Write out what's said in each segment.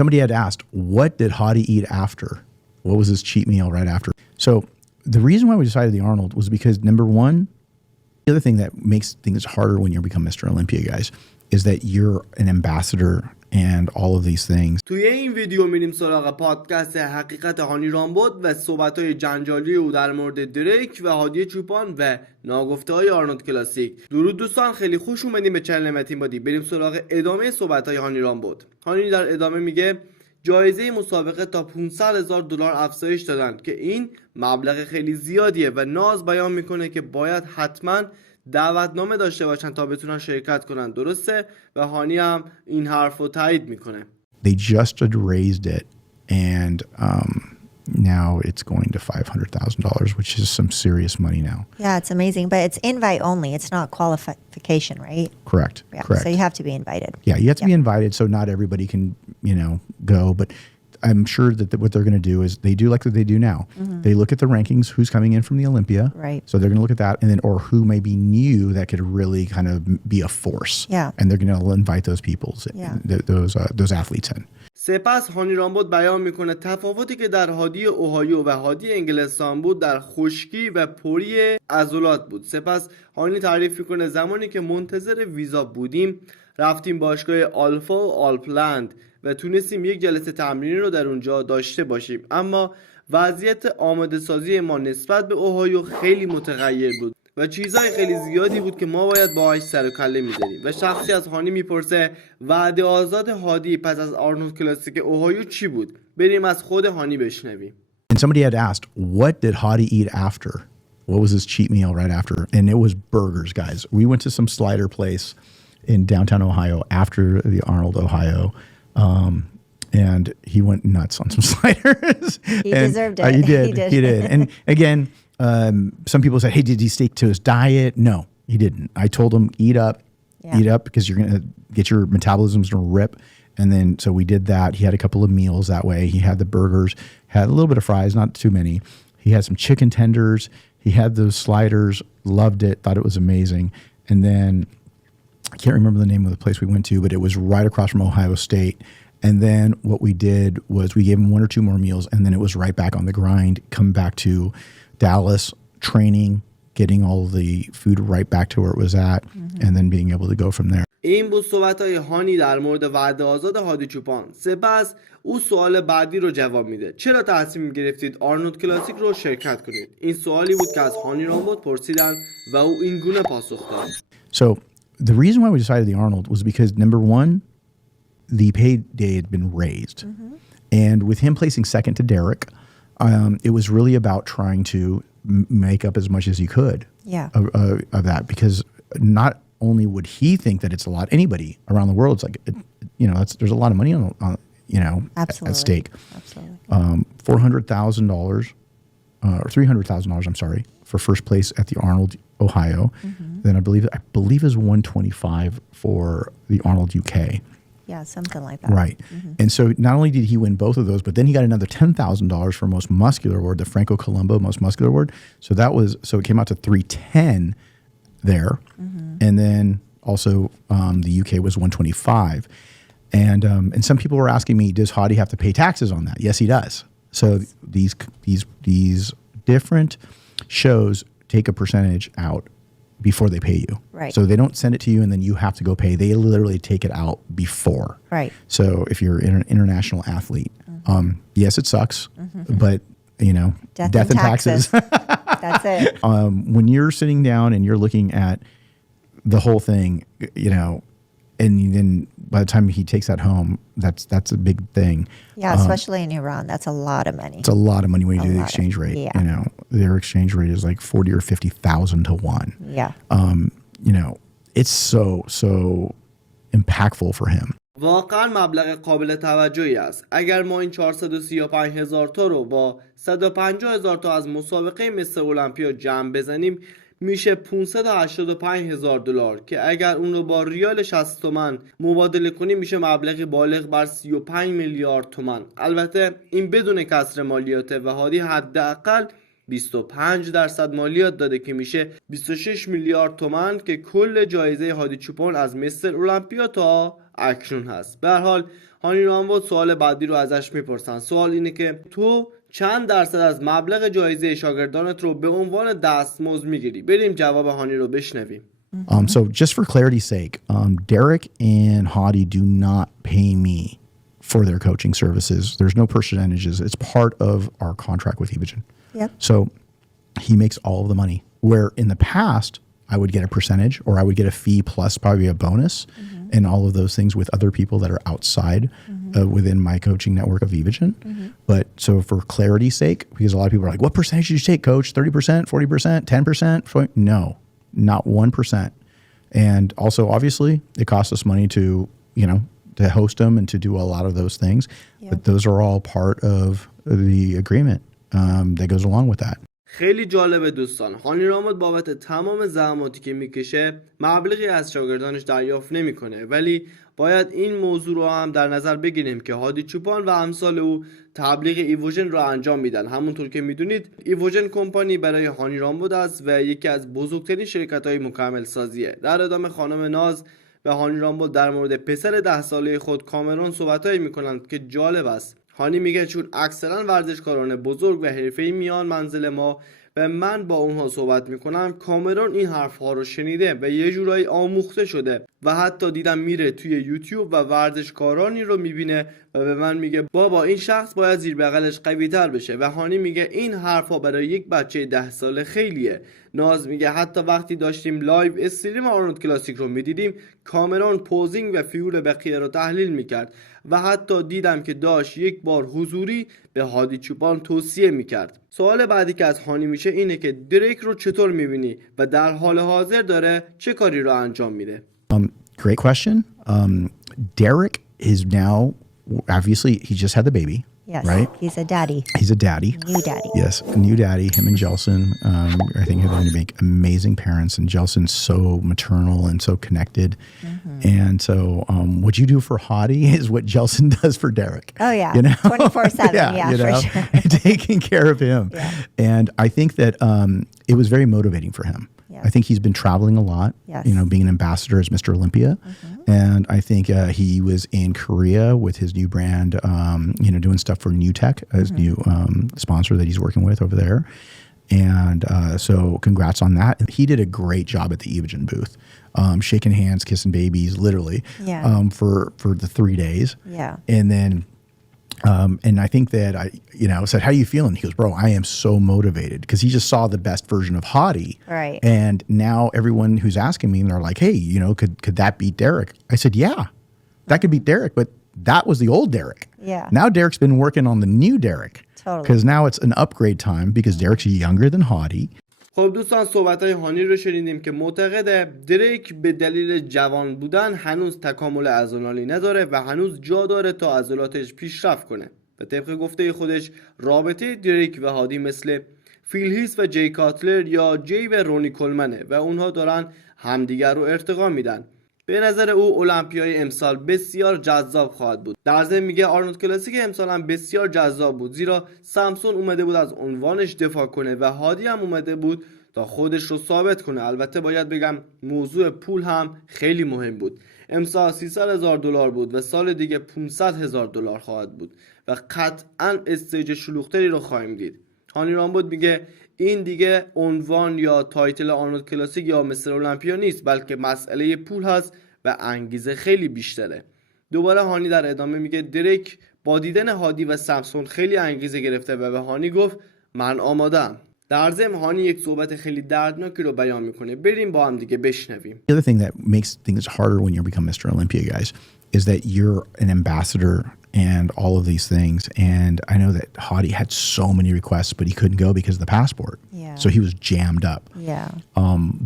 Somebody had asked, what did Hadi eat after? What was his cheat meal right after? So the reason why we decided the Arnold was because, number one, the other thing that makes things harder when you become Mr. Olympia, guys, is that you're an ambassador and all of these things. توی این ویدیو میریم سراغ پادکست حقیقت هانی رامبد و صحبت‌های جنجالی او در مورد دریک و هادی چوپان و ناگفته های آرنولد کلاسیک. درود دوستان، خیلی خوش اومدیم به چنل متین بادی. بریم سراغ ادامه صحبت‌های هانی رامبد. هانی در ادامه میگه جایزه مسابقه تا $500,000 افزایش دادن که این مبلغ خیلی زیادیه و ناز بیان میکنه که باید حتما دعوتنامه داشته باشن تا بتونن شرکت کنن. درسته؟ و هانی هم این حرف رو تایید میکنه. They just had raised it and now it's going to $500,000, which is some serious money now. Yeah, it's amazing, but it's invite only. It's not qualification, right? Correct. Yeah, correct. so you have to be invited. Yeah, you have to be invited, so not everybody can, go. But I'm sure that what they're going to do is they do like they do now. Mm-hmm. They look at the rankings, who's coming in from the Olympia. Right. So they're going to look at that, and then or who may be new that could really kind of be a force. Yeah. And they're going to invite those people, those athletes in. سپس هانی رامبد بیان میکنه تفاوتی که در هادی اوهایو و هادی انگلستان بود در خشکی و پری عضلات بود. سپس هانی تعریف میکنه زمانی که منتظر ویزا بودیم رفتیم باشگاه آلفا و آلپلند و تونستیم یک جلسه تمرینی رو در اونجا داشته باشیم، اما وضعیت آماده سازی ما نسبت به اوهایو خیلی متغیر بود و چیزهای خیلی زیادی بود که ما باید باهاش سر و کله می‌زدیم. و شخصی از هانی میپرسه وعده آزاد هادی پس از آرنولد کلاسیک اوهایو چی بود؟ بریم از خود هانی بشنویم. And somebody had asked, what did Hadi eat after? What was his cheat meal right after? And it was burgers, guys. We went to some slider place in downtown Ohio after the Arnold, Ohio. And he went nuts on some sliders. He deserved it. He did. And again, some people said, hey, did he stick to his diet? No, he didn't. I told him, eat up because you're going to get your metabolism's going to rip. And then, so we did that. He had a couple of meals that way. He had the burgers, had a little bit of fries, not too many. He had some chicken tenders. He had those sliders, loved it, thought it was amazing. And then I can't remember the name of the place we went to, but it was right across from Ohio State. And then what we did was we gave him one or two more meals, and then it was right back on the grind, come back to Dallas, training, getting all the food right back to where it was at, and then being able to go from there. این بود صحبت‌های هانی در مورد وعده آزاد هادی چوپان. سپس او سوال بعدی رو جواب میده. چرا تصمیم گرفتید آرنولد کلاسیک رو شرکت کنید؟ این سوالی بود که از هانی رامبد پرسیدن و او این گونه پاسخ داد. So the reason why we decided the Arnold was because, number one, the payday had been raised. And with him placing second to Derek, it was really about trying to make up as much as he could of that, because not only would he think that it's a lot, anybody around the world, it's like, there's a lot of money on at stake. Absolutely. $400,000 or $300,000, I'm sorry, for first place at the Arnold, Ohio. Then I believe is 125 for the Arnold UK. Yeah, something like that. Right. And so not only did he win both of those, but then he got another $10,000 for most muscular award, the Franco Colombo most muscular award. So it came out to 310 there. And then also the UK was 125. And some people were asking me, does Hadi have to pay taxes on that? Yes, he does. So these different shows take a percentage out before they pay you. Right. So they don't send it to you and then you have to go pay. They literally take it out before. Right. So if you're an international athlete, yes, it sucks, but death and taxes. That's it. When you're sitting down and you're looking at the whole thing, and then by the time he takes that home, that's a big thing. Yeah, especially in Iran, that's a lot of money. It's a lot of money when you do the exchange rate. Yeah. Their exchange rate is like 40 or 50,000 to 1. Yeah. It's so impactful for him. واقعا مبلغ قابل توجهی است. اگر ما این 435,000 تا رو با 150,000 تا از مسابقه مستر المپیا جمع بزنیم میشه $585,000 که اگر اون رو با ریال 60 تومن مبادله کنیم میشه مبلغی بالغ بر 35 میلیارد تومان. البته این بدون کسر مالیاته و هادی حداقل 25% مالیات داده که میشه 26 میلیارد تومان که کل جایزه هادی چوپان از مستر المپیا تا اکنون هست. به هر حال هانی رامبد سوال بعدی رو ازش میپرسن. سوال اینه که تو چند درصد از مبلغ جایزه شاگردانت رو به عنوان دستمزد میگیری؟ بریم جواب هانی رو بشنویم. So just for clarity's sake, Derek and Hadi do not pay me for their coaching services. There's no percentages. It's part of our contract with Vivian. Yep. So he makes all of the money. Where in the past, I would get a percentage or I would get a fee plus probably a bonus and all of those things with other people that are outside within my coaching network of Vivian. But so for clarity's sake, because a lot of people are like, what percentage did you take, coach? 30%, 40%, 10%? No, not 1%. And also, obviously, it costs us money to, you know, to host them and to do a lot of those things. Yeah. But those are all part of the agreement that goes along with that. خیلی جالبه دوستان. هانی رامبد بابت تمام زحماتی که میکشه مبلغی از شاگردانش دریافت نمیکنه، ولی باید این موضوع رو هم در نظر بگیریم که هادی چوپان و امثال او تبلیغ ایوژن رو انجام میدن. همونطور که میدونید ایوژن کمپانی برای هانی رامبد است و یکی از بزرگترین شرکت‌های مکمل سازیه. در ادامه خانم ناز و هانی رامبد در مورد پسر 10 ساله خود کامرون صحبتایی میکنند که جالب است. هانی میگه چون اکثرا ورزشکاران بزرگ و حرفه‌ای میان منزل ما و من با اونها صحبت میکنم، کامرون این حرفها رو شنیده و یه جورایی آموخته شده و حتی دیدم میره توی یوتیوب و ورزشکارانی رو میبینه و به من میگه بابا این شخص باید زیر بغلش قوی تر بشه. و هانی میگه این حرفها برای یک بچه 10 ساله خیلیه. ناز میگه حتی وقتی داشتیم لایو استریم آرنولد کلاسیک رو میدیدیم، کامرون پوزینگ و فیور بقیه رو تحلیل میکرد و حتی دیدم که داشت یک بار حضوری به هادی چوپان توصیه میکرد. سوال بعدی که از هانی میشه اینه که دریک رو چطور میبینی و در حال حاضر داره چه کاری رو انجام میده؟ Great question. Derek is now, obviously, he just had the baby. Yes. Right? He's a daddy. He's a daddy. New daddy. Yes, a new daddy. Him and Jelson, I think, are going to make amazing parents. And Jelson's so maternal and so connected. And so, what you do for Hadi is what Jelson does for Derek. Oh, yeah. You know? 24/7. Yeah, you for know? sure. Taking care of him. Yeah. And I think that it was very motivating for him. Yes. I think he's been traveling a lot, Yes. you know, being an ambassador as Mr. Olympia. And I think he was in Korea with his new brand, you know, doing stuff for New Tech, his new sponsor that he's working with over there. And so congrats on that. He did a great job at the Evogen booth, shaking hands, kissing babies, literally, Yeah. For the 3 days. Yeah. And then and I think that I, you know, said, how are you feeling? He goes, bro, I am so motivated because he just saw the best version of Hadi. Right. And now everyone who's asking me, and they're like, hey, you know, could that beat Derek? I said, yeah, that could beat Derek, but that was the old Derek. Yeah. Now Derek's been working on the new Derek. Totally. Because now it's an upgrade time because Derek's younger than Hadi. خب دوستان صحبت‌های هانی رو شنیدیم که معتقده دریک به دلیل جوان بودن هنوز تکامل عضلانی نداره و هنوز جا داره تا عضلاتش پیشرفت کنه. به طبق گفته خودش رابطه دریک و هادی مثل فیل هیس و جی کاتلر یا جی و رونی کولمنه و اونها دارن همدیگر رو ارتقا میدن. به نظر او المپیای امسال بسیار جذاب خواهد بود. در ضمن میگه آرنولد کلاسیک امسال هم بسیار جذاب بود، زیرا سامسون اومده بود از عنوانش دفاع کنه و هادی هم اومده بود تا خودش رو ثابت کنه. البته باید بگم موضوع پول هم خیلی مهم بود. امسال $300,000 بود و سال دیگه $500,000 خواهد بود و قطعا استیج شلوغ‌تری رو خواهیم دید. هانی رامبد میگه این دیگه عنوان یا تایتل آرنولد کلاسیک یا مستر المپیا نیست، بلکه مسئله پول هست و انگیزه خیلی بیشتره. دوباره هانی در ادامه میگه دریک با دیدن هادی و سامسون خیلی انگیزه گرفته و به هانی گفت من آمادم. در ضمن هانی یک صحبت خیلی دردناکی رو بیان میکنه. بریم با هم دیگه بشنویم. The other thing that makes things harder when you become Mr. Olympia, guys, is that you're an ambassador and all of these things. And I know that Hadi had so many requests, but he couldn't go because of the passport. Yeah. So he was jammed up. Yeah.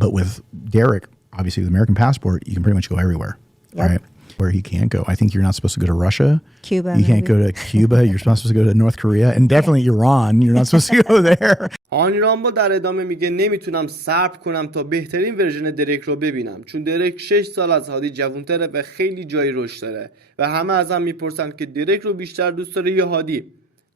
But with Derek, obviously with American passport, you can pretty much go everywhere, Yep. right? Where he can't go. I think you're not supposed to go to Russia. Cuba, You can't maybe. go to Cuba. You're not supposed to go to North Korea. And definitely Iran. You're not supposed to go there. هانی رامبد در ادامه میگه نمیتونم صبر کنم تا بهترین ورژن دریک رو ببینم، چون دریک 6 سال از هادی جوان‌تره و خیلی جای رشد داره و همه ازم میپرسن که دریک رو بیشتر دوست داره یا هادی.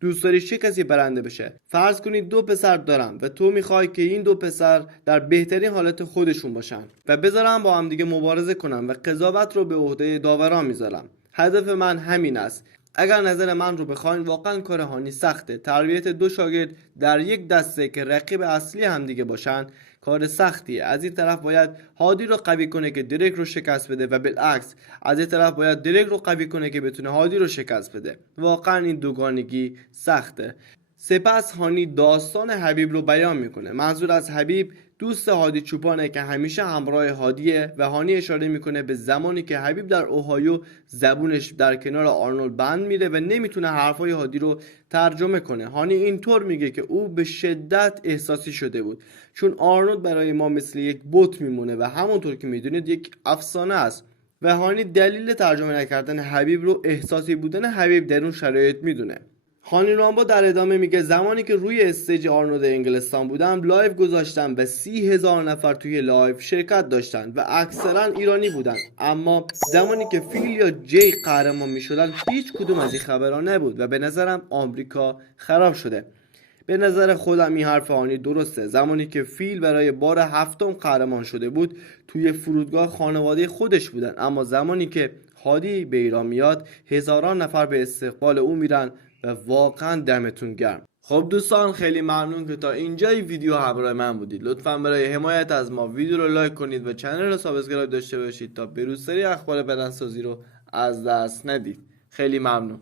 دوست داری چه کسی برنده بشه؟ فرض کنید 2 پسر دارم و تو میخوای که این 2 پسر در بهترین حالت خودشون باشن و بذارم با هم دیگه مبارزه کنم و قضاوت رو به عهده داوران میذارم. هدف من همین است. اگر نظر من رو بخواین واقعا کار هانی سخته. تربیت دو شاگرد در یک دسته که رقیب اصلی همدیگه باشن کار سختیه. از این طرف باید هادی رو قوی کنه که دریک رو شکست بده و بالعکس از این طرف باید دریک رو قوی کنه که بتونه هادی رو شکست بده. واقعا این دوگانگی سخته. سپس هانی داستان حبیب رو بیان میکنه. منظور از حبیب دوست هادی چوپانه که همیشه همراه هادیه و هانی اشاره میکنه به زمانی که حبیب در اوهایو زبونش در کنار آرنولد بند میره و نمیتونه حرفای هادی رو ترجمه کنه. هانی اینطور میگه که او به شدت احساسی شده بود چون آرنولد برای ما مثل یک بت میمونه و همونطور که میدونید یک افسانه است و هانی دلیل ترجمه نکردن حبیب رو احساسی بودن حبیب در اون شرایط میدونه. هانی رامبد در ادامه میگه زمانی که روی استیج آرنولد انگلستان بودم لایو گذاشتم و 30,000 نفر توی لایو شرکت داشتن و اکثرا ایرانی بودن، اما زمانی که فیل یا جی قهرمان میشدن هیچ کدوم از این خبرها نبود و به نظرم آمریکا خراب شده. به نظر خودم این حرف هانی درسته. زمانی که فیل برای بار 7م قهرمان شده بود توی فرودگاه خانواده خودش بودن، اما زمانی که هادی به ایران میاد هزاران نفر به استقبال او میرن و واقعا دمتون گرم. خب دوستان خیلی ممنون که تا اینجای ویدیو همراه من بودید. لطفا برای حمایت از ما ویدیو رو لایک کنید و کانال رو سابسکرایب داشته باشید تا بروزترین اخبار بدنسازی رو از دست ندید. خیلی ممنون.